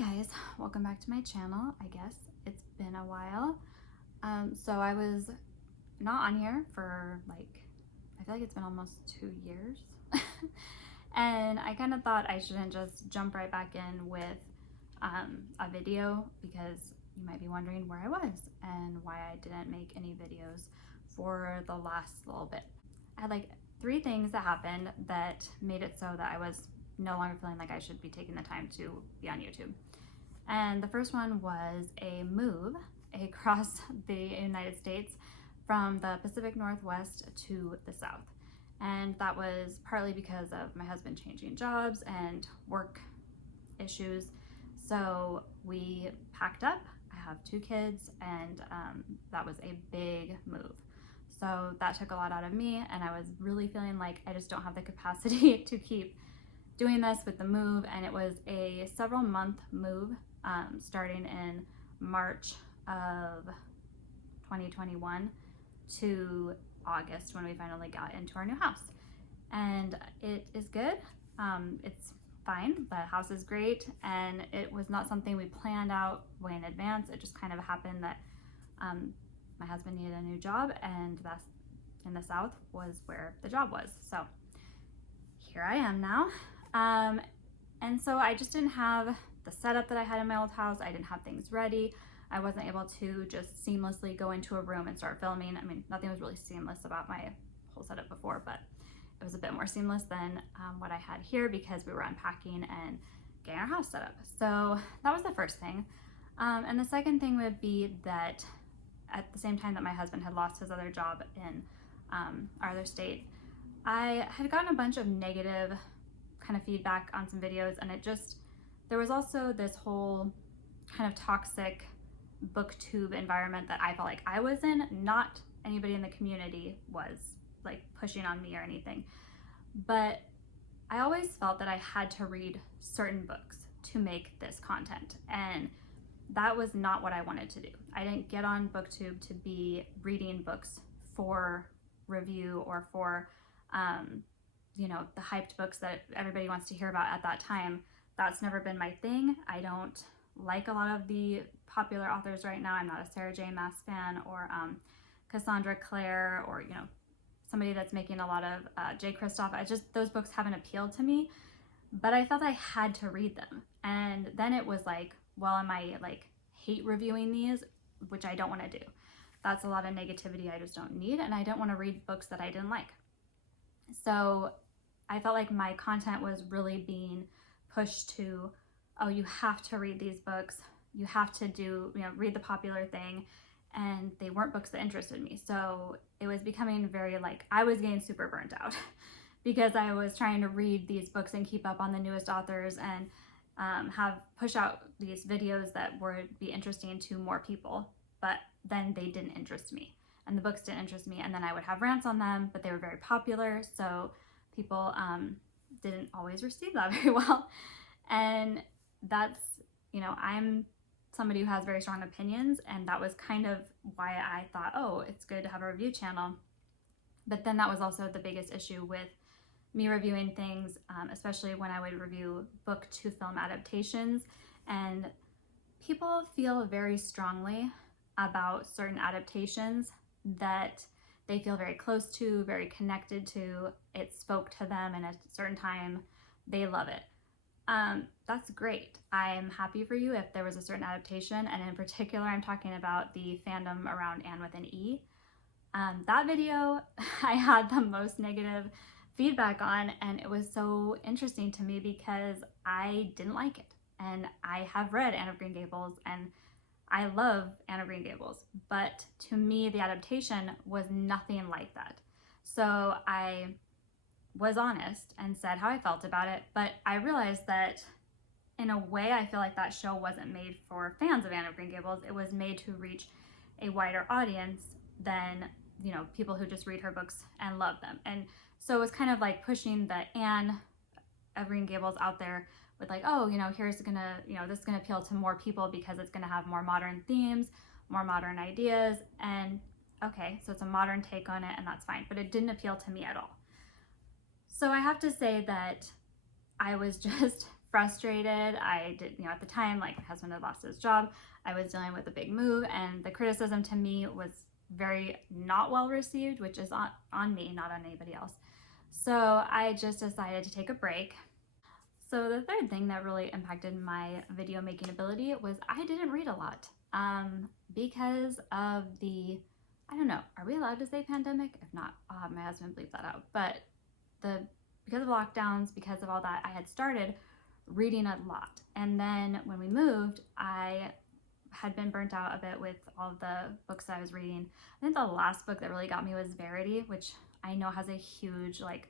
Guys, welcome back to my channel. I guess it's been a while. So I was not on here for I feel like it's been almost 2 years. And I kind of thought I shouldn't just jump right back in with a video, because you might be wondering where I was and why I didn't make any videos for the last little bit. I had 3 things that happened that made it so that I was no longer feeling like I should be taking the time to be on YouTube. And the first one was a move across the United States from the Pacific Northwest to the South. And that was partly because of my husband changing jobs and work issues. So we packed up. I have 2 kids, and that was a big move. So that took a lot out of me, and I was really feeling like I just don't have the capacity to keep doing this with the move. And it was a several month move, starting in March of 2021 to August, when we finally got into our new house. And it is good. It's fine. The house is great, and it was not something we planned out way in advance. It just kind of happened that my husband needed a new job, and that's in the South was where the job was. So here I am now. And so I just didn't have the setup that I had in my old house. I didn't have things ready. I wasn't able to just seamlessly go into a room and start filming. I mean, nothing was really seamless about my whole setup before, but it was a bit more seamless than what I had here, because we were unpacking and getting our house set up. So that was the first thing. And the second thing would be that at the same time that my husband had lost his other job in our other state, I had gotten a bunch of negative kind of feedback on some videos, and there was also this whole kind of toxic Booktube environment that I felt like I was in. Not anybody in the community was pushing on me or anything, but I always felt that I had to read certain books to make this content, and that was not what I wanted to do. I didn't get on Booktube to be reading books for review or for the hyped books that everybody wants to hear about at that time. That's never been my thing. I don't like a lot of the popular authors right now. I'm not a Sarah J. Maas fan, or Cassandra Clare, or somebody that's making a lot of J. Kristoff. Those books haven't appealed to me, but I felt I had to read them. And then it was well, am I hate reviewing these, which I don't want to do. That's a lot of negativity I just don't need, and I don't want to read books that I didn't like. So I felt like my content was really being pushed to, oh, you have to read these books, you have to do, read the popular thing, and they weren't books that interested me. So it was becoming very I was getting super burnt out because I was trying to read these books and keep up on the newest authors, and push out these videos that would be interesting to more people, but then they didn't interest me, and the books didn't interest me. And then I would have rants on them, but they were very popular, so people didn't always receive that very well. And that's, I'm somebody who has very strong opinions, and that was kind of why I thought, oh, it's good to have a review channel. But then that was also the biggest issue with me reviewing things, especially when I would review book to film adaptations. And people feel very strongly about certain adaptations that they feel very close to, very connected to. It spoke to them in a certain time. They love it. That's great. I'm happy for you if there was a certain adaptation, and in particular, I'm talking about the fandom around Anne with an E. That video I had the most negative feedback on, and it was so interesting to me because I didn't like it. And I have read Anne of Green Gables, and I love Anne of Green Gables, but to me, the adaptation was nothing like that. So I was honest and said how I felt about it, but I realized that in a way, I feel like that show wasn't made for fans of Anne of Green Gables. It was made to reach a wider audience than, people who just read her books and love them. And so it was kind of pushing the Anne of Green Gables out there with oh, here's gonna, this is gonna appeal to more people because it's gonna have more modern themes, more modern ideas. And okay, so it's a modern take on it, and that's fine, but it didn't appeal to me at all. So I have to say that I was just frustrated. I did, you know, at the time, like my husband had lost his job. I was dealing with a big move, and the criticism to me was very not well received, which is on me, not on anybody else. So I just decided to take a break. So the third thing that really impacted my video making ability was I didn't read a lot because of the, I don't know, are we allowed to say pandemic? If not, I'll have my husband bleep that out. But because of lockdowns, because of all that, I had started reading a lot. And then when we moved, I had been burnt out a bit with all of the books that I was reading. I think the last book that really got me was Verity, which I know has a huge, like,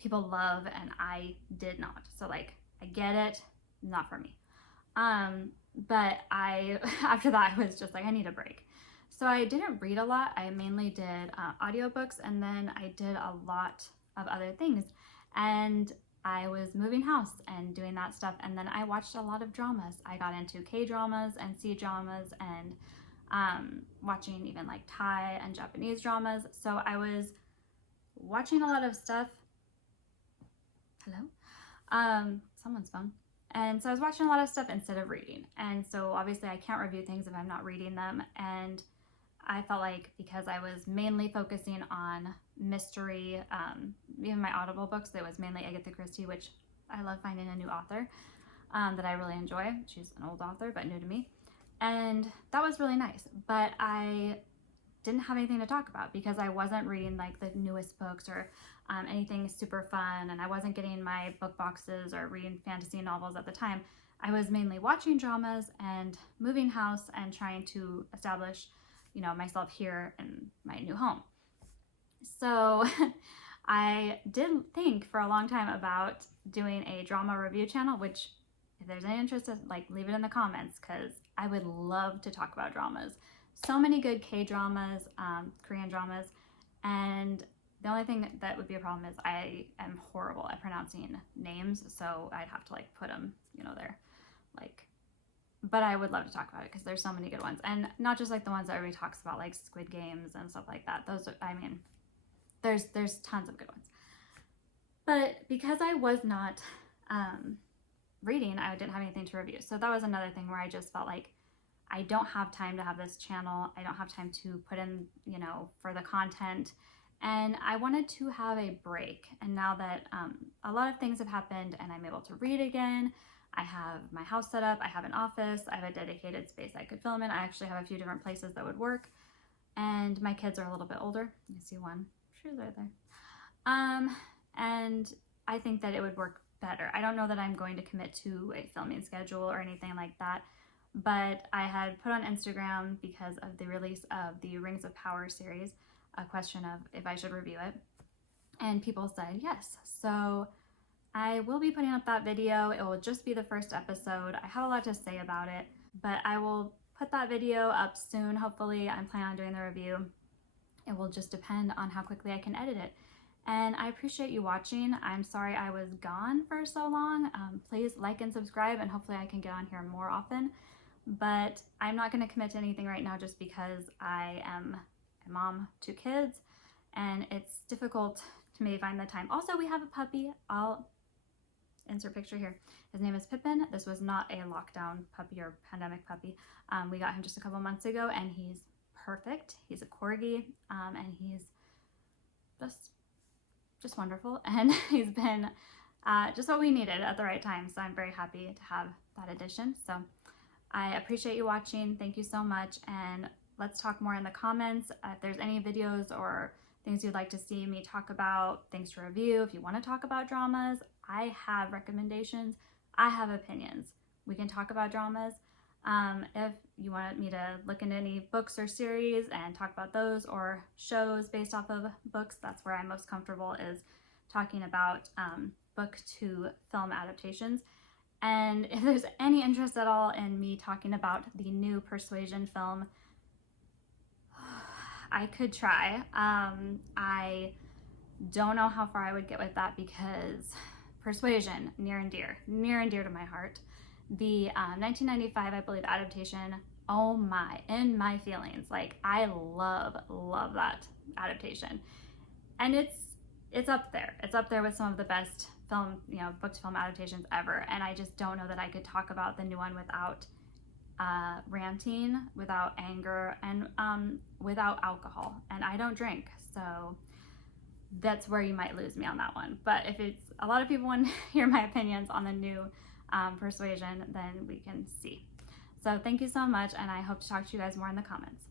people love, and I did not. So like, I get it, not for me. But after that, I was just like, I need a break. So I didn't read a lot. I mainly did audiobooks, and then I did a lot of other things. And I was moving house and doing that stuff. And then I watched a lot of dramas. I got into K-dramas and C-dramas and watching even like Thai and Japanese dramas. So I was watching a lot of stuff. Hello? Someone's phone. And so I was watching a lot of stuff instead of reading. And so obviously I can't review things if I'm not reading them. And I felt like because I was mainly focusing on mystery, even my Audible books, it was mainly Agatha Christie, which I love finding a new author that I really enjoy. She's an old author, but new to me. And that was really nice. But I didn't have anything to talk about because I wasn't reading like the newest books or anything super fun, and I wasn't getting my book boxes or reading fantasy novels at the time. I was mainly watching dramas and moving house and trying to establish, you know, myself here in my new home. So I did think for a long time about doing a drama review channel, which if there's any interest, like leave it in the comments because I would love to talk about dramas. So many good K-dramas, Korean dramas, and the only thing that would be a problem is I am horrible at pronouncing names, so I'd have to like put them, you know, there, like, but I would love to talk about it because there's so many good ones, and not just like the ones that everybody talks about, like Squid Games and stuff like that. Those are, I mean, there's tons of good ones. But because I was not reading, I didn't have anything to review. So that was another thing where I just felt like I don't have time to have this channel. I don't have time to put in, you know, for the content. And I wanted to have a break. And now that a lot of things have happened and I'm able to read again, I have my house set up, I have an office, I have a dedicated space I could film in. I actually have a few different places that would work. And my kids are a little bit older. You see one, she's right there. And I think that it would work better. I don't know that I'm going to commit to a filming schedule or anything like that, but I had put on Instagram because of the release of the Rings of Power series, a question of if I should review it, and people said yes. So I will be putting up that video. It will just be the first episode. I have a lot to say about it, but I will put that video up soon. Hopefully, I'm planning on doing the review. It will just depend on how quickly I can edit it. And I appreciate you watching. I'm sorry I was gone for so long. Please like and subscribe, and hopefully I can get on here more often. But I'm not going to commit to anything right now just because I am a mom, 2 kids, and it's difficult to maybe find the time. Also, we have a puppy. I'll insert picture here. His name is Pippin. This was not a lockdown puppy or pandemic puppy. We got him just a couple months ago, and he's perfect. He's a corgi, and he's just wonderful, and he's been just what we needed at the right time. So I'm very happy to have that addition. So I appreciate you watching. Thank you so much, and let's talk more in the comments. If there's any videos or things you'd like to see me talk about, things to review, if you want to talk about dramas, I have recommendations. I have opinions. We can talk about dramas. If you want me to look into any books or series and talk about those, or shows based off of books, that's where I'm most comfortable, is talking about book to film adaptations. And if there's any interest at all in me talking about the new Persuasion film, I could try. I don't know how far I would get with that because Persuasion, near and dear to my heart. The 1995, I believe, adaptation, oh my, in my feelings. Like, I love that adaptation. And it's up there. It's up there with some of the best film, book to film adaptations ever, and I just don't know that I could talk about the new one without ranting, without anger, and without alcohol. And I don't drink, so that's where you might lose me on that one. But if it's a lot of people want to hear my opinions on the new Persuasion, then we can see. So thank you so much, and I hope to talk to you guys more in the comments.